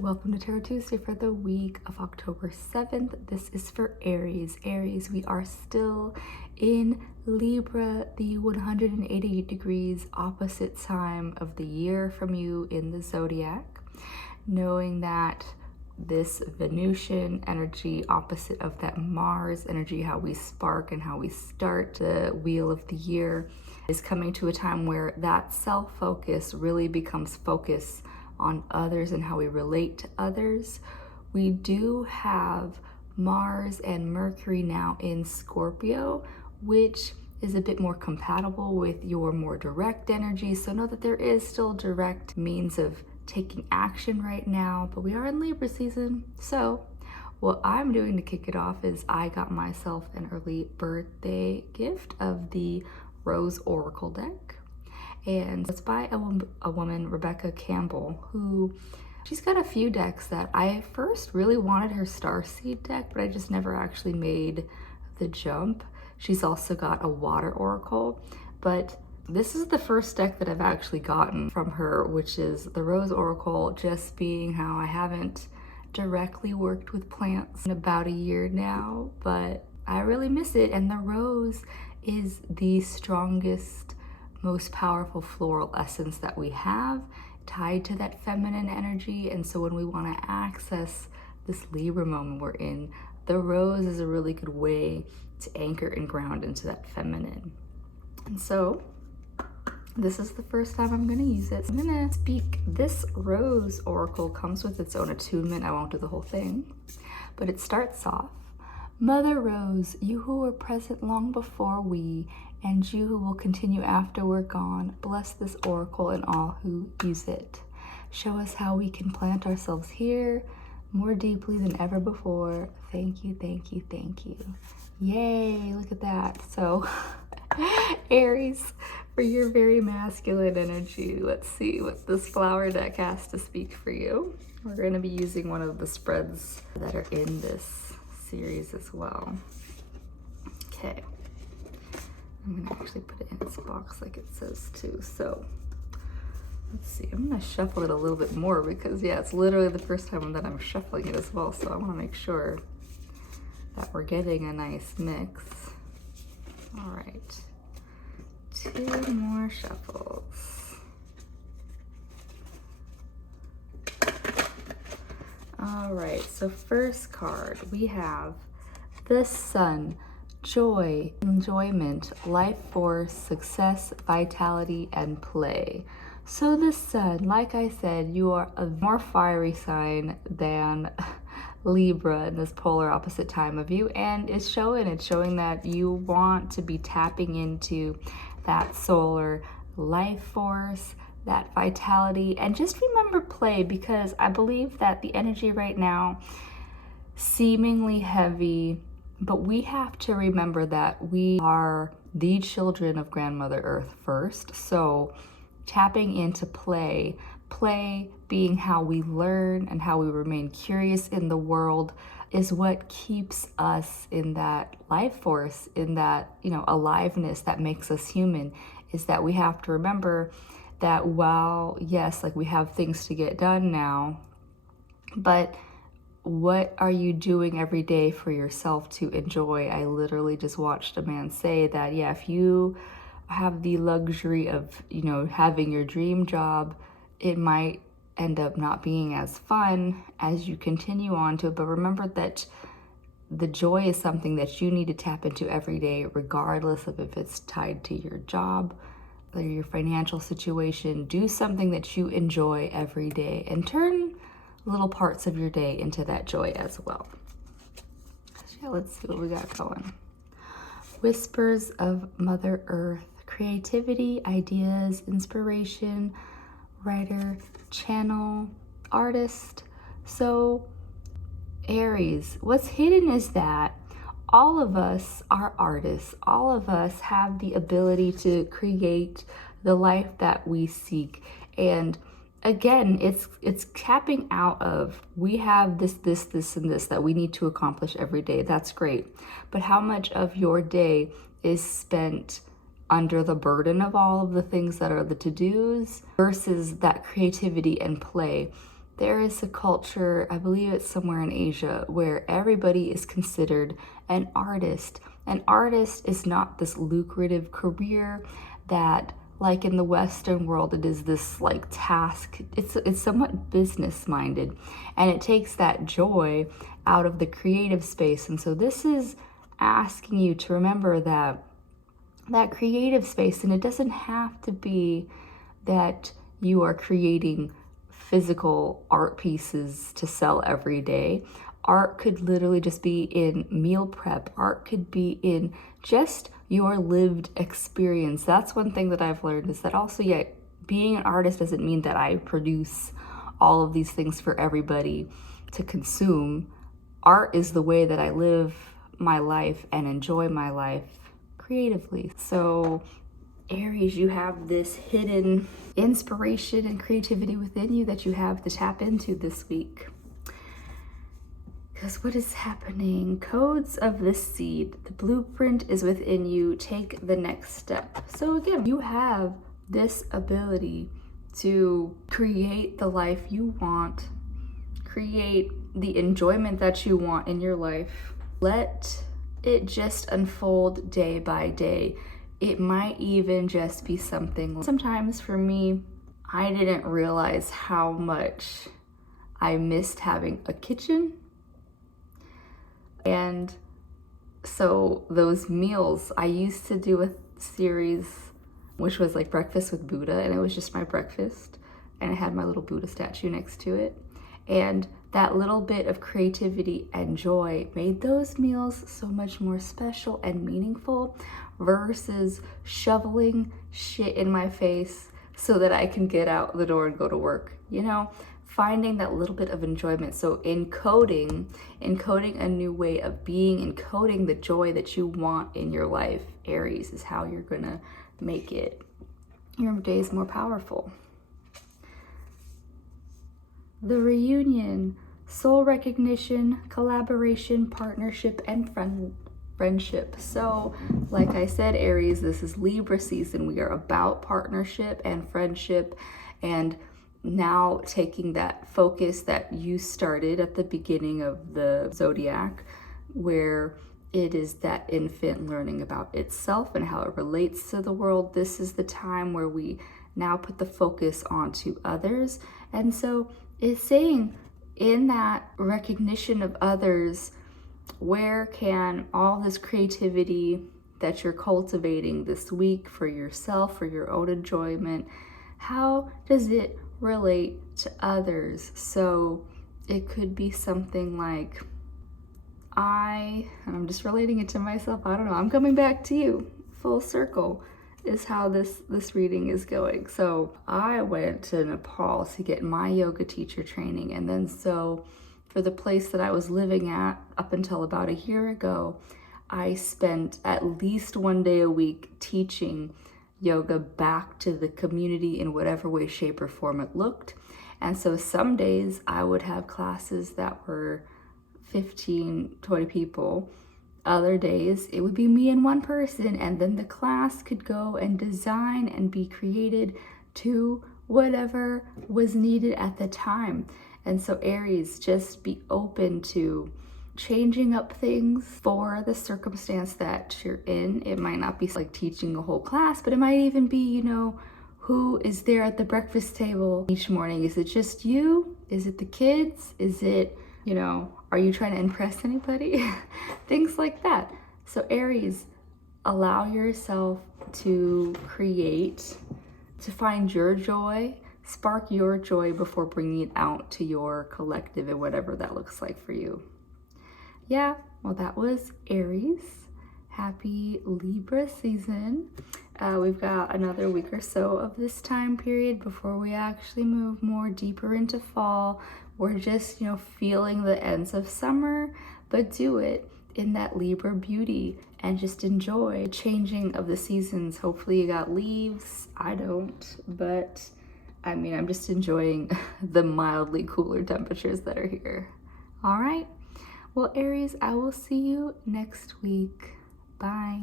Welcome to Tarot Tuesday for the week of October 7th. This is for Aries. Aries, we are still in Libra, the 180 degrees opposite time of the year from you in the zodiac. Knowing that this Venusian energy opposite of that Mars energy, how we spark and how we start the wheel of the year, is coming to a time where that self-focus really becomes focus on others and how we relate to others. We do have Mars and Mercury now in Scorpio, which is a bit more compatible with your more direct energy. So know that there is still direct means of taking action right now, but we are in Libra season. So what I'm doing to kick it off is I got myself an early birthday gift of the Rose Oracle deck. And it's by a woman, Rebecca Campbell, who she's got a few decks that I first really wanted her Starseed deck, but I just never actually made the jump. She's also got a Water Oracle, but this is the first deck that I've actually gotten from her, which is the Rose Oracle, just being how I haven't directly worked with plants in about a year now, but I really miss it. And the rose is the strongest, most powerful floral essence that we have, tied to that feminine energy. And so when we want to access this Libra moment we're in, the rose is a really good way to anchor and ground into that feminine. And so this is the first time I'm going to use it. So I'm going to speak. This Rose Oracle comes with its own attunement. I won't do the whole thing, but it starts off: Mother Rose, you who were present long before we, and you who will continue after we're gone, bless this oracle and all who use it. Show us how we can plant ourselves here more deeply than ever before. Thank you, thank you, thank you. Yay, look at that. So, Aries, for your very masculine energy, let's see what this flower deck has to speak for you. We're going to be using one of the spreads that are in this series as well. Okay. I'm gonna actually put it in its box like it says too. So let's see, I'm gonna shuffle it a little bit more because yeah, it's literally the first time that I'm shuffling it as well. So I wanna make sure that we're getting a nice mix. All right, 2 more shuffles. All right, so first card, we have the Sun. Joy, enjoyment, life force, success, vitality, and play. So the Sun, like I said, you are a more fiery sign than Libra in this polar opposite time of you, and it's showing that you want to be tapping into that solar life force, that vitality, and just remember play, because I believe that the energy right now seemingly heavy, but we have to remember that we are the children of Grandmother Earth first. So tapping into play being how we learn and how we remain curious in the world, is what keeps us in that life force, in that, aliveness that makes us human. Is that we have to remember that while, yes, like we have things to get done now, but what are you doing every day for yourself to enjoy? I literally just watched a man say that, yeah, if you have the luxury of, having your dream job, it might end up not being as fun as you continue on to it. But remember that the joy is something that you need to tap into every day, regardless of if it's tied to your job or your financial situation. Do something that you enjoy every day and turn little parts of your day into that joy as well. So yeah, let's see what we got going. Whispers of Mother Earth, creativity, ideas, inspiration, writer, channel, artist. So Aries, what's hidden is that all of us are artists. All of us have the ability to create the life that we seek. And again, it's tapping out of, we have this, and this that we need to accomplish every day. That's great. But how much of your day is spent under the burden of all of the things that are the to-dos versus that creativity and play there is a culture, I believe it's somewhere in Asia, where everybody is considered an artist. An artist is not this lucrative career that, like in the Western world, it is this like task. It's somewhat business minded, and it takes that joy out of the creative space. And so this is asking you to remember that creative space, and it doesn't have to be that you are creating physical art pieces to sell every day. Art could literally just be in meal prep. Art could be in just your lived experience. That's one thing that I've learned, is that also, yeah, being an artist doesn't mean that I produce all of these things for everybody to consume. Art is the way that I live my life and enjoy my life creatively. So Aries, you have this hidden inspiration and creativity within you that you have to tap into this week. Because what is happening? Codes of the seed. The blueprint is within you. Take the next step. So again, you have this ability to create the life you want, create the enjoyment that you want in your life. Let it just unfold day by day. It might even just be something. Sometimes for me, I didn't realize how much I missed having a kitchen. And so those meals, I used to do a series which was like breakfast with Buddha, and it was just my breakfast, and it had my little Buddha statue next to it. And that little bit of creativity and joy made those meals so much more special and meaningful versus shoveling shit in my face so that I can get out the door and go to work, you know? Finding that little bit of enjoyment. So encoding a new way of being, encoding the joy that you want in your life, Aries, is how you're gonna make your days more powerful. The reunion, soul recognition, collaboration, partnership, and friendship. So, like I said, Aries, this is Libra season. We are about partnership and friendship, and now taking that focus that you started at the beginning of the zodiac, where it is that infant learning about itself and how it relates to the world. This is the time where we now put the focus onto others. And so it's saying, in that recognition of others, where can all this creativity that you're cultivating this week for yourself, for your own enjoyment, how does it relate to others? So it could be something like, I'm just relating it to myself, I don't know, I'm coming back to you, full circle is how this reading is going. So I went to Nepal to get my yoga teacher training, and then so for the place that I was living at up until about a year ago, I spent at least one day a week teaching yoga back to the community in whatever way, shape, or form it looked. And so some days I would have classes that were 15, 20 people. Other days it would be me and one person, and then the class could go and design and be created to whatever was needed at the time. And so Aries, just be open to changing up things for the circumstance that you're in. It might not be like teaching a whole class, but it might even be, you know, who is there at the breakfast table each morning? Is it just you? Is it the kids? Is it, you know, are you trying to impress anybody? Things like that. So Aries, allow yourself to create, to find your joy, spark your joy before bringing it out to your collective and whatever that looks like for you. Yeah, well, that was Aries. Happy Libra season. We've got another week or so of this time period before we actually move more deeper into fall. We're just, you know, feeling the ends of summer, but do it in that Libra beauty and just enjoy the changing of the seasons. Hopefully you got leaves. I don't, but I mean, I'm just enjoying the mildly cooler temperatures that are here. All right. Well, Aries, I will see you next week. Bye.